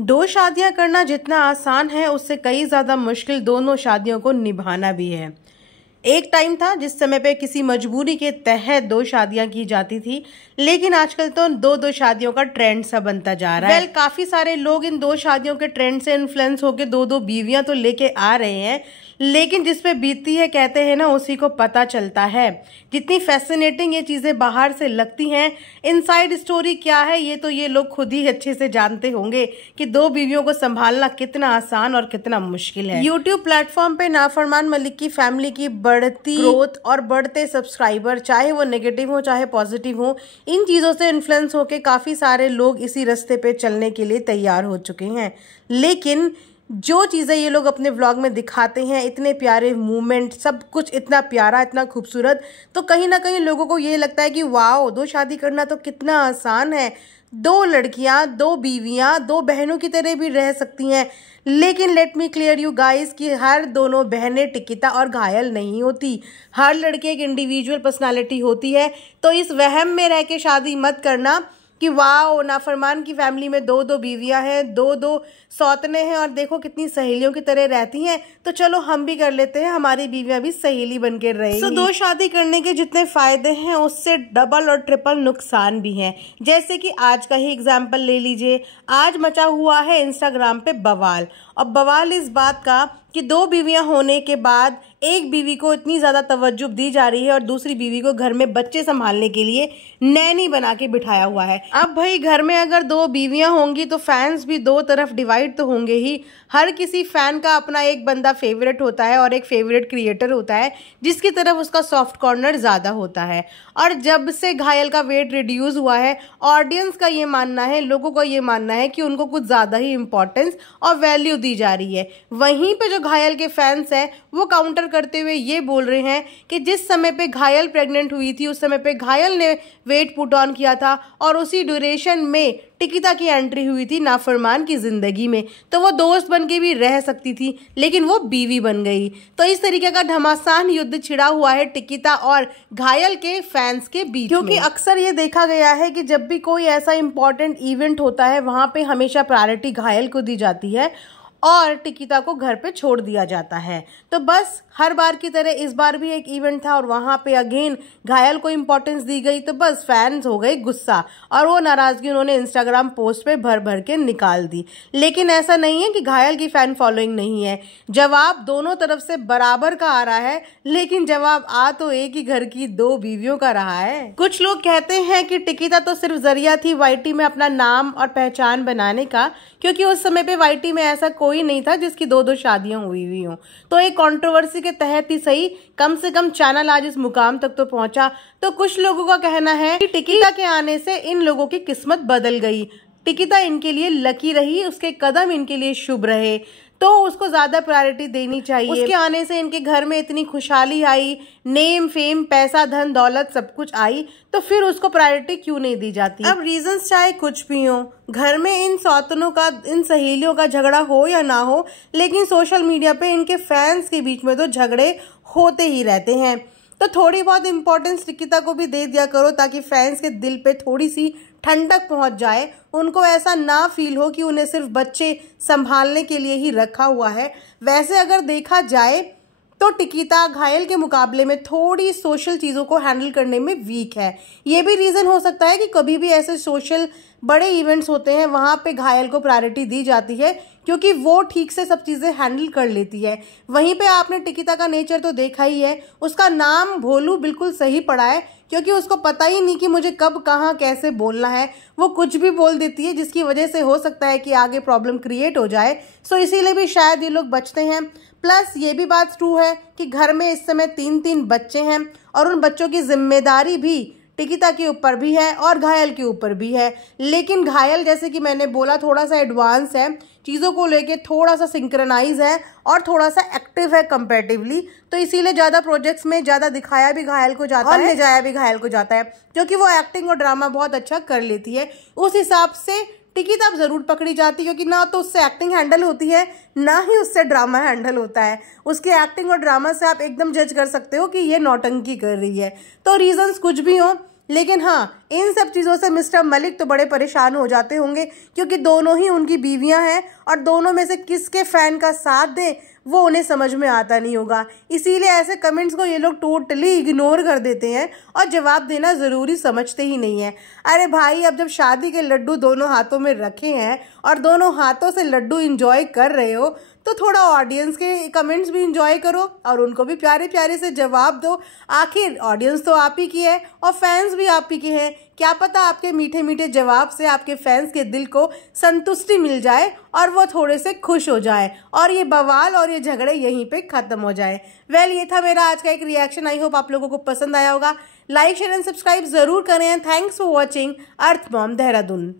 दो शादियां करना जितना आसान है उससे कई ज्यादा मुश्किल दोनों शादियों को निभाना भी है। एक टाइम था जिस समय पे किसी मजबूरी के तहत दो शादियां की जाती थी, लेकिन आजकल तो दो दो शादियों का ट्रेंड सा बनता जा रहा है। काफी सारे लोग इन दो शादियों के ट्रेंड से इन्फ्लुएंस होकर दो दो बीवियां तो लेके आ रहे हैं, लेकिन जिस पे बीतती है कहते हैं ना उसी को पता चलता है। जितनी फैसिनेटिंग ये चीजें बाहर से लगती हैं, इनसाइड स्टोरी क्या है ये तो ये लोग खुद ही अच्छे से जानते होंगे कि दो बीवियों को संभालना कितना आसान और कितना मुश्किल है। यूट्यूब प्लेटफॉर्म पे नाफरमान मलिक की फैमिली की बढ़ती ग्रोथ और बढ़ते सब्सक्राइबर, चाहे वो नेगेटिव हो चाहे पॉजिटिव हो, इन चीजों से इन्फ्लुएंस होकर काफी सारे लोग इसी रास्ते पे चलने के लिए तैयार हो चुके हैं। लेकिन जो चीज़ें ये लोग अपने व्लॉग में दिखाते हैं, इतने प्यारे मूवमेंट, सब कुछ इतना प्यारा, इतना खूबसूरत, तो कहीं ना कहीं लोगों को ये लगता है कि वाओ, दो शादी करना तो कितना आसान है, दो लड़कियां, दो बीवियां, दो बहनों की तरह भी रह सकती हैं। लेकिन let me clear you guys कि हर दोनों बहनें टिकिता और घायल नहीं होती। हर लड़की एक इंडिविजुअल पर्सनालिटी होती है। तो इस वहम में रह के शादी मत करना कि वाह, नाफरमान की फैमिली में दो दो बीवियां हैं, दो दो सौतने हैं और देखो कितनी सहेलियों की तरह रहती हैं, तो चलो हम भी कर लेते हैं, हमारी बीवियां भी सहेली बनकर रहेंगी। तो दो शादी करने के जितने फायदे हैं उससे डबल और ट्रिपल नुकसान भी हैं। जैसे कि आज का ही एग्जाम्पल ले लीजिए। आज मचा हुआ है इंस्टाग्राम पे बवाल, और बवाल इस बात का कि दो बीवियां होने के बाद एक बीवी को इतनी ज्यादा तवज्जो दी जा रही है और दूसरी बीवी को घर में बच्चे संभालने के लिए नैनी बना के बिठाया हुआ है। अब भाई घर में अगर दो बीवियां होंगी तो फैंस भी दो तरफ डिवाइड तो होंगे ही। हर किसी फैन का अपना एक बंदा फेवरेट होता है और एक फेवरेट क्रिएटर होता है जिसकी तरफ उसका सॉफ्ट कॉर्नर ज्यादा होता है। और जब से घायल का वेट रिड्यूस हुआ है, ऑडियंस का ये मानना है, लोगों का ये मानना है कि उनको कुछ ज्यादा ही इंपॉर्टेंस और वैल्यू दी जा रही है। वहीं पे जो घायल के फैंस हैं वो काउंटर करते हुए ये बोल रहे हैं कि जिस समय पे घायल प्रेग्नेंट हुई थी उस समय पे घायल ने वेट पुट ऑन किया था और उसी ड्यूरेशन में टिकिता की एंट्री हुई थी नाफरमान की जिंदगी में, तो वो दोस्त बन के भी रह सकती थी, लेकिन वो बीवी बन गई। तो इस तरीके का घमासान युद्ध छिड़ा हुआ है टिकिता और घायल के फैंस के बीच, क्योंकि अक्सर ये देखा गया है कि जब भी कोई ऐसा इंपॉर्टेंट इवेंट होता है वहां पे हमेशा प्रायोरिटी घायल को दी जाती है और टिकिता को घर पे छोड़ दिया जाता है। तो बस हर बार की तरह इस बार भी एक इवेंट था और वहां पे अगेन घायल को इंपॉर्टेंस दी गई, तो बस फैंस हो गए गुस्सा और वो नाराजगी उन्होंने इंस्टाग्राम पोस्ट पे भर भर के निकाल दी। लेकिन ऐसा नहीं है कि घायल की फैन फॉलोइंग नहीं है। जवाब दोनों तरफ से बराबर का आ रहा है, लेकिन जवाब आ तो एक ही घर की दो बीवियों का रहा है। कुछ लोग कहते हैं कि टिकिता तो सिर्फ जरिया थी वाईटी में अपना नाम और पहचान बनाने का, क्योंकि उस समय पे वाईटी में ऐसा कोई नहीं था जिसकी दो दो शादियां हुई हों। तो एक कंट्रोवर्सी के तहत ही सही, कम से कम चैनल आज इस मुकाम तक तो पहुंचा। तो कुछ लोगों का कहना है कि टिकिता के आने से इन लोगों की किस्मत बदल गई, टिकिता इनके लिए लकी रही, उसके कदम इनके लिए शुभ रहे, तो उसको ज्यादा प्रायोरिटी देनी चाहिए। उसके आने से इनके घर में इतनी खुशहाली आई, नेम फेम, पैसा, धन दौलत सब कुछ आई, तो फिर उसको प्रायोरिटी क्यों नहीं दी जाती। अब रीजंस चाहे कुछ भी हो, घर में इन सौतनों का, इन सहेलियों का झगड़ा हो या ना हो, लेकिन सोशल मीडिया पे इनके फैंस के बीच में तो झगड़े होते ही रहते हैं। तो थोड़ी बहुत इंपॉर्टेंस टिकिता को भी दे दिया करो ताकि फैंस के दिल पे थोड़ी सी ठंडक पहुंच जाए, उनको ऐसा ना फील हो कि उन्हें सिर्फ बच्चे संभालने के लिए ही रखा हुआ है। वैसे अगर देखा जाए तो टिकिता घायल के मुकाबले में थोड़ी सोशल चीज़ों को हैंडल करने में वीक है। ये भी रीज़न हो सकता है कि कभी भी ऐसे सोशल बड़े इवेंट्स होते हैं वहाँ पे घायल को प्रायोरिटी दी जाती है क्योंकि वो ठीक से सब चीज़ें हैंडल कर लेती है। वहीं पे आपने टिकिता का नेचर तो देखा ही है, उसका नाम भोलू बिल्कुल सही पड़ा है क्योंकि उसको पता ही नहीं कि मुझे कब कहाँ कैसे बोलना है, वो कुछ भी बोल देती है जिसकी वजह से हो सकता है कि आगे प्रॉब्लम क्रिएट हो जाए। सो इसीलिए भी शायद ये लोग बचते हैं। प्लस ये भी बात ट्रू है कि घर में इस समय 3-3 बच्चे हैं और उन बच्चों की जिम्मेदारी भी टिकिता के ऊपर भी है और घायल के ऊपर भी है। लेकिन घायल जैसे कि मैंने बोला थोड़ा सा एडवांस है, चीज़ों को लेके थोड़ा सा सिंक्रोनाइज है और थोड़ा सा एक्टिव है कंपैरेटिवली, तो इसीलिए ज़्यादा प्रोजेक्ट्स में ज़्यादा दिखाया भी घायल को जाता है और ले जाया भी घायल को जाता है, क्योंकि वो एक्टिंग और ड्रामा बहुत अच्छा कर लेती है। उस हिसाब से टिकिता अब जरूर पकड़ी जाती है क्योंकि ना तो उससे एक्टिंग हैंडल होती है ना ही उससे ड्रामा हैंडल होता है। उसके एक्टिंग और ड्रामा से आप एकदम जज कर सकते हो कि ये नौटंकी कर रही है। तो रीजंस कुछ भी हो, लेकिन हाँ, इन सब चीज़ों से मिस्टर मलिक तो बड़े परेशान हो जाते होंगे, क्योंकि दोनों ही उनकी बीवियां हैं और दोनों में से किसके फैन का साथ दें वो उन्हें समझ में आता नहीं होगा। इसीलिए ऐसे कमेंट्स को ये लोग टोटली इग्नोर कर देते हैं और जवाब देना ज़रूरी समझते ही नहीं है। अरे भाई, अब जब शादी के लड्डू दोनों हाथों में रखे हैं और दोनों हाथों से लड्डू इंजॉय कर रहे हो, तो थोड़ा ऑडियंस के कमेंट्स भी इंजॉय करो और उनको भी प्यारे प्यारे से जवाब दो। आखिर ऑडियंस तो आप ही की है और फैंस भी आप ही के हैं। क्या पता आपके मीठे मीठे जवाब से आपके फैंस के दिल को संतुष्टि मिल जाए और वो थोड़े से खुश हो जाए और ये बवाल और ये झगड़े यहीं पे ख़त्म हो जाए। वेल, ये था मेरा आज का एक रिएक्शन। आई होप आप लोगों को पसंद आया होगा। लाइक, शेयर एंड सब्सक्राइब ज़रूर करें। Thanks for watching earth mom Dehradun.